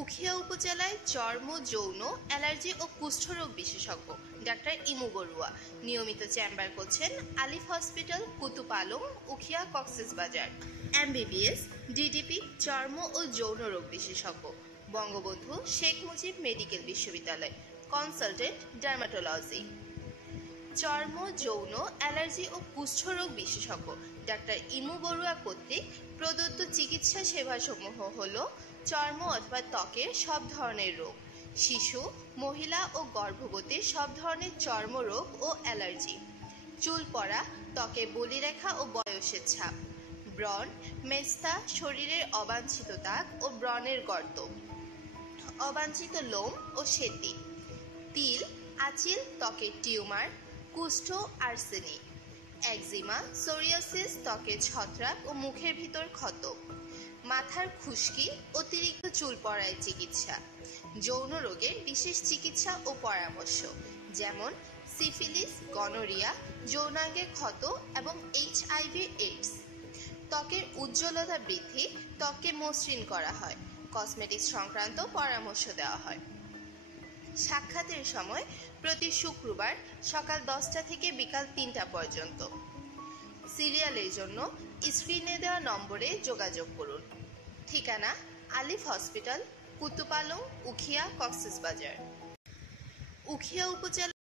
উখিয়া উপজেলায় চর্ম, যৌন, অ্যালার্জি ও কুষ্ঠরোগ বিশেষজ্ঞ ডাক্তার ইমু বড়ুয়া নিয়মিত চেম্বার করছেন Alif hospital, Kutub Alam, Ukhiya, Cox's Bazar. MBBS, DDP, চর্ম ও যৌন রোগ বিশেষজ্ঞ, বঙ্গবন্ধু শেখ মুজিব মেডিকেল বিশ্ববিদ্যালয়, কনসালটেন্ট ডার্মাটোলজি। চর্ম, যৌন, অ্যালার্জি ও কুষ্ঠরোগ বিশেষজ্ঞ ডাক্তার ইমু বড়ুয়া কর্তৃক প্রদত্ত চিকিৎসা সেবাসমূহ হল চর্ম অথবা ত্বকের সব ধরনের রোগ, শিশু, মহিলা ও গর্ভবতীর সব ধরনের চর্মরোগ ও অ্যালার্জি, চুল পড়া, ত্বকে বলিরেখা ও বয়সের ছাপ, ব্রণ, মেস্তা, শরীরের অবাঞ্ছিত দাগ ও ব্রণের গর্ত, অবাঞ্ছিত লোম ও সেতি, তিল, আঁচিল, ত্বকের টিউমার, কুষ্ঠ, আর্সেনিক, একজিমা, সোরিয়াসিস, ত্বকের ছত্রাক ও মুখের ভিতর ক্ষত, মাথার খুশকি, অতিরিক্ত চুল পড়ার চিকিৎসা, যৌন রোগের বিশেষ চিকিৎসা ও পরামর্শ যেমন সিফিলিস, গনোরিয়া, যৌনাঙ্গের ক্ষত এবং HIV/AIDS, ত্বকের উজ্জ্বলতা বৃদ্ধি, ত্বককে মসৃণ করা হয়, কসমেটিক্স সংক্রান্ত পরামর্শ দেওয়া হয়। সাক্ষাতের সময় প্রতি শুক্রবার সকাল 10টা থেকে বিকাল 3টা পর্যন্ত। সিরিয়ালের জন্য স্ক্রিনে দেওয়া নম্বরে যোগাযোগ করুন। ঠিকানা আলিফ হসপিটাল, কুতুব আলম, উখিয়া, কক্সবাজার। উখিয়া উপজেলা